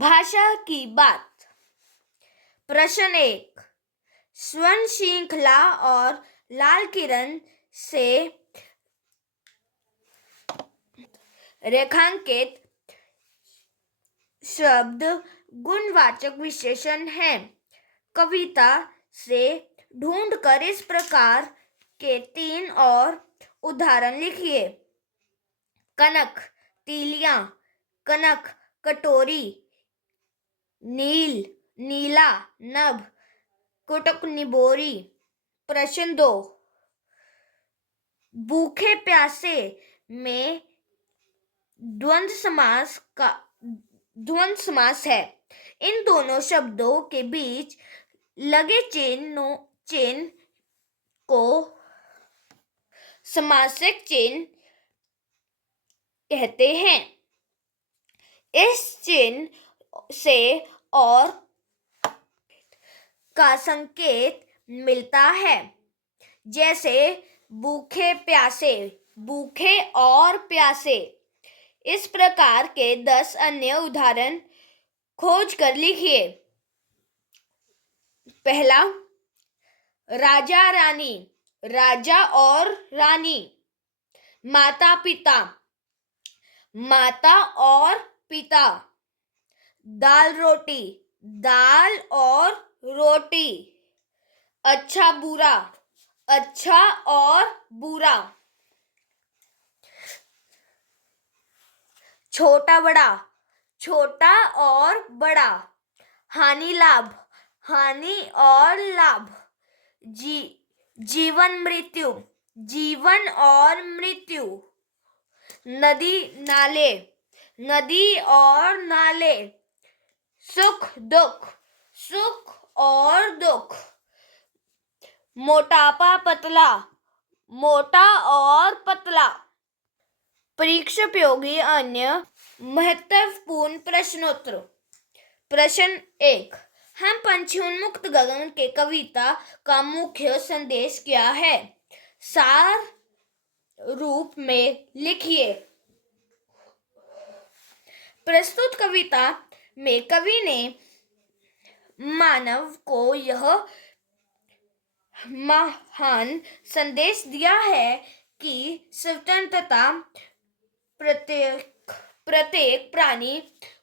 भाषा की बात। प्रश्न 1। स्वर्ण श्रृंखला और लाल किरण से रेखांकित शब्द गुणवाचक विशेषण हैं। कविता से ढूंढकर इस प्रकार के 3 और उदाहरण लिखिए। कनक, तीलियां, कनक, कटोरी, नील, नीला, नभ, कोटक निबोरी। प्रश्न 2। भूखे प्यासे में द्वंद्व समास है। इन दोनों शब्दों के बीच लगे चिन्ह को समासिक चिन्ह कहते हैं। इस चिन्ह से और का संकेत मिलता है, जैसे भूखे प्यासे, भूखे और प्यासे। इस प्रकार के 10 अन्य उदाहरण खोज कर लिखिए। पहला, राजा रानी, राजा और रानी। माता पिता, माता और पिता। दाल रोटी, दाल और रोटी। अच्छा बुरा, अच्छा और बुरा। छोटा बड़ा, छोटा और बड़ा। हानि लाभ, हानि और लाभ। जीवन मृत्यु, जीवन और मृत्यु। नदी नाले, नदी और नाले। सुख दुख, सुख और दुख। मोटापा पतला, मोटा और पतला। परीक्षायोग्य अन्य महत्वपूर्ण प्रश्नोत्तर। प्रश्न 1। हम पंछी-उन्मुक्त गगन के कविता का मुख्य संदेश क्या है? सार रूप में लिखिए। प्रस्तुत कविता में कवि ने मानव को यह महान संदेश दिया है कि स्वतंत्रता प्रत्येक प्राणी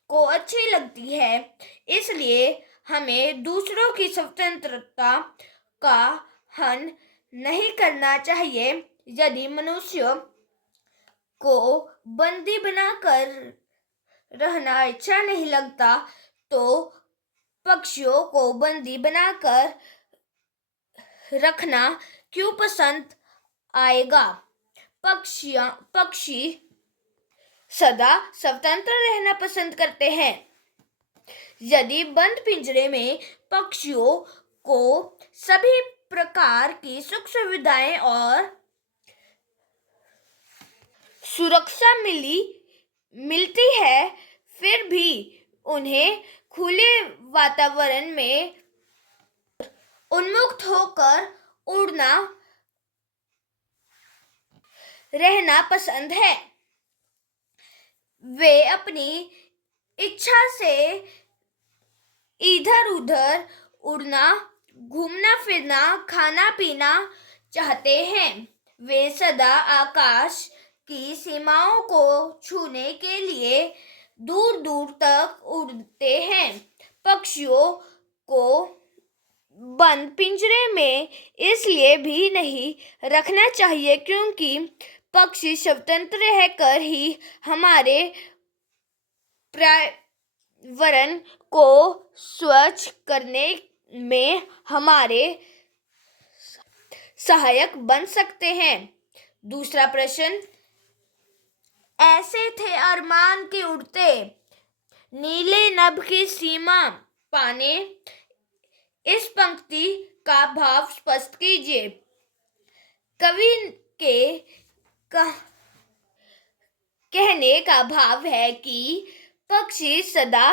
को अच्छी लगती है, इसलिए हमें दूसरों की स्वतंत्रता का हनन नहीं करना चाहिए। यदि मनुष्य को बंदी बनाकर रहना अच्छा नहीं लगता, तो पक्षियों को बंदी बनाकर रखना क्यों पसंद आएगा? पक्षी सदा स्वतंत्र रहना पसंद करते हैं। यदि बंद पिंजरे में पक्षियों को सभी प्रकार की सुख सुविधाएं और सुरक्षा मिलती है, फिर भी उन्हें खुले वातावरण में उन्मुक्त होकर उड़ना रहना पसंद है। वे अपनी इच्छा से इधर उधर उड़ना, घूमना फिरना, खाना पीना चाहते हैं। वे सदा आकाश की सीमाओं को छूने के लिए दूर दूर तक उड़ते हैं। पक्षियों को बंद पिंजरे में इसलिए भी नहीं रखना चाहिए क्योंकि पक्षी स्वतंत्र रहकर ही हमारे पर्यावरण को स्वच्छ करने में हमारे सहायक बन सकते हैं। दूसरा प्रश्न। ऐसे थे अरमान के उड़ते, नीले नभ की सीमा पाने। इस पंक्ति का भाव स्पष्ट कीजिए। कवि के कहने का भाव है कि पक्षी सदा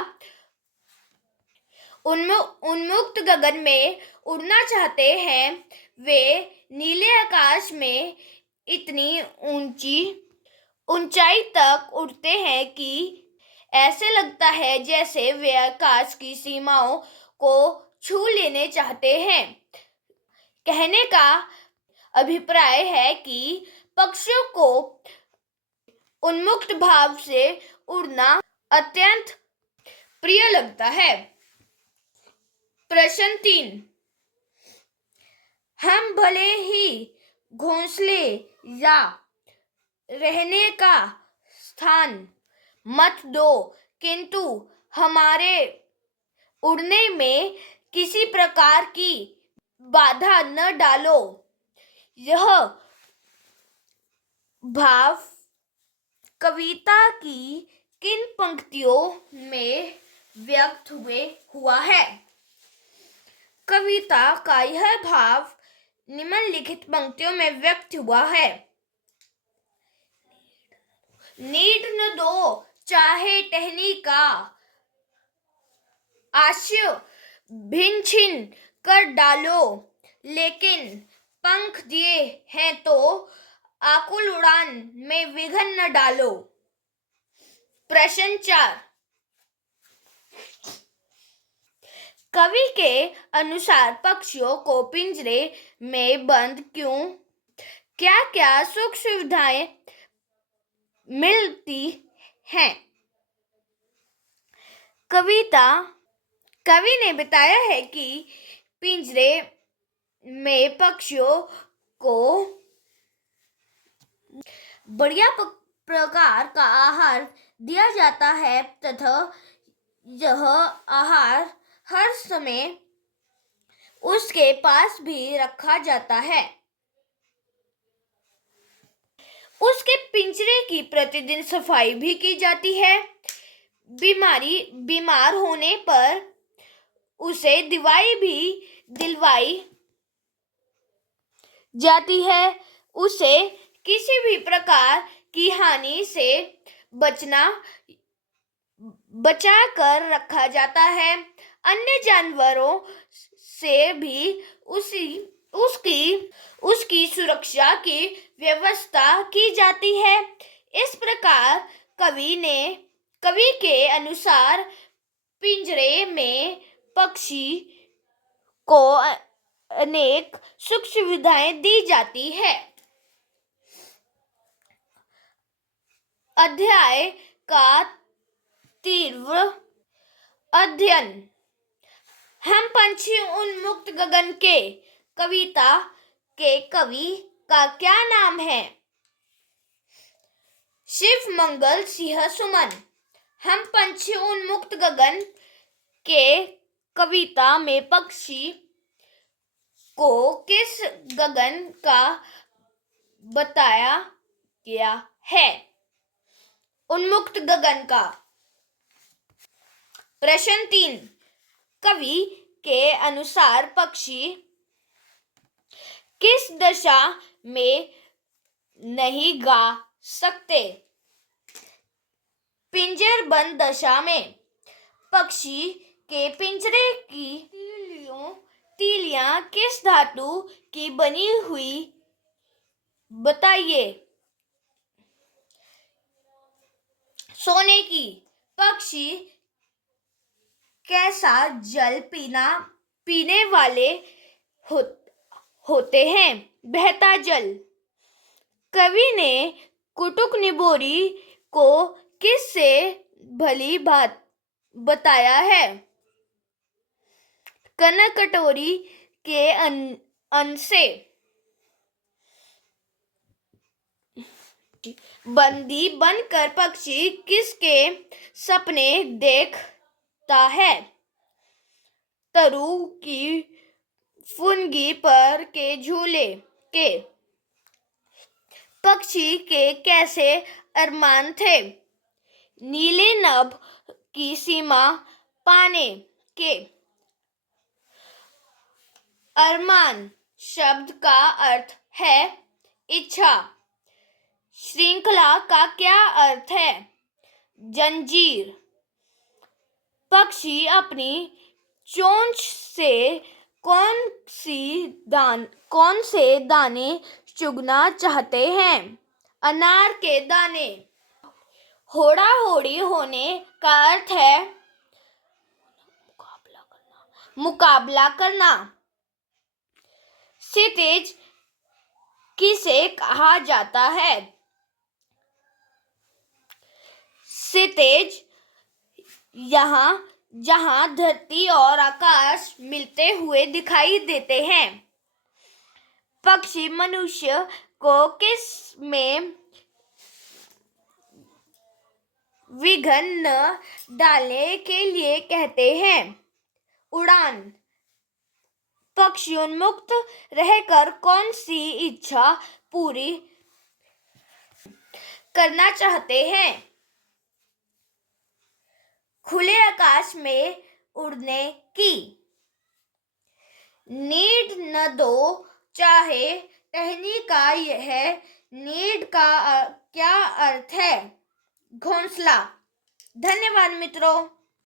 उन्मुक्त गगन में उड़ना चाहते हैं। वे नीले आकाश में इतनी ऊंचाई तक उड़ते हैं कि ऐसे लगता है जैसे वे आकाश की सीमाओं को छू लेने चाहते हैं। कहने का अभिप्राय है कि पक्षियों को उन्मुक्त भाव से उड़ना अत्यंत प्रिय लगता है। प्रश्न 3। हम भले ही घोंसले या रहने का स्थान मत दो, किंतु हमारे उड़ने में किसी प्रकार की बाधा न डालो। यह भाव कविता की किन पंक्तियों में व्यक्त हुआ है? कविता का यह भाव निम्नलिखित पंक्तियों में व्यक्त हुआ है। नीड न दो चाहे टहनी का, आश्रय भिन्न छिन्न कर डालो, लेकिन पंख दिए हैं तो आकुल उड़ान में विघ्न न डालो। प्रश्न 4। कवि के अनुसार पक्षियों को पिंजरे में बंद क्यों, क्या क्या सुख सुविधाएं मिलती हैं? कवि ने बताया है कि पिंजरे में पक्षियों को बढ़िया प्रकार का आहार दिया जाता है तथा यह आहार हर समय उसके पास भी रखा जाता है। उसके पिंजरे की प्रतिदिन सफाई भी की जाती है। बीमार होने पर उसे दवाई भी दिलवाई जाती है। उसे किसी भी प्रकार की हानि से बचा कर रखा जाता है। अन्य जानवरों से भी उसकी सुरक्षा की व्यवस्था की जाती है। इस प्रकार कवि के अनुसार पिंजरे में पक्षी को अनेक सुख सुविधाएं दी जाती है। अध्याय का तीव्र अध्ययन। हम पंछी उन्मुक्त गगन के कविता के कवि का क्या नाम है? शिव मंगल सिंह सुमन। हम पंछी उन्मुक्त गगन के कविता में पक्षी को किस गगन का बताया गया है? उन्मुक्त गगन का। प्रश्न 3। कवि के अनुसार पक्षी किस दशा में नहीं गा सकते? पिंजरबंद दशा में। पक्षी के पिंजरे की तीलियां किस धातु की बनी हुई बताइए? सोने की। पक्षी कैसा जल पीने वाले होते हैं? बहता जल। कवि ने कुटुक निबोरी को किस से भली बात बताया है? कनकटोरी के अन्न से। बंदी बनकर पक्षी किसके सपने देखता है? तरु की फुनगी पर के झूले के। पक्षी के कैसे अरमान थे? नीले नभ की सीमा पाने के। अरमान शब्द का अर्थ है इच्छा। श्रृंखला का क्या अर्थ है? जंजीर। पक्षी अपनी चोंच से कौन से दाने चुगना चाहते हैं? अनार के दाने। होड़ा होड़ी होने का अर्थ है मुकाबला करना। क्षितिज किसे कहा जाता है? क्षितिज यहाँ जहाँ धरती और आकाश मिलते हुए दिखाई देते हैं। पक्षी मनुष्य को किस में विघ्न न डालने के लिए कहते हैं? उड़ान। पक्षी उन्मुक्त रहकर कौन सी इच्छा पूरी करना चाहते हैं? खुले आकाश में उड़ने की। नीड न दो चाहे टहनी का यह नीड का क्या अर्थ है? घोंसला। धन्यवाद मित्रों।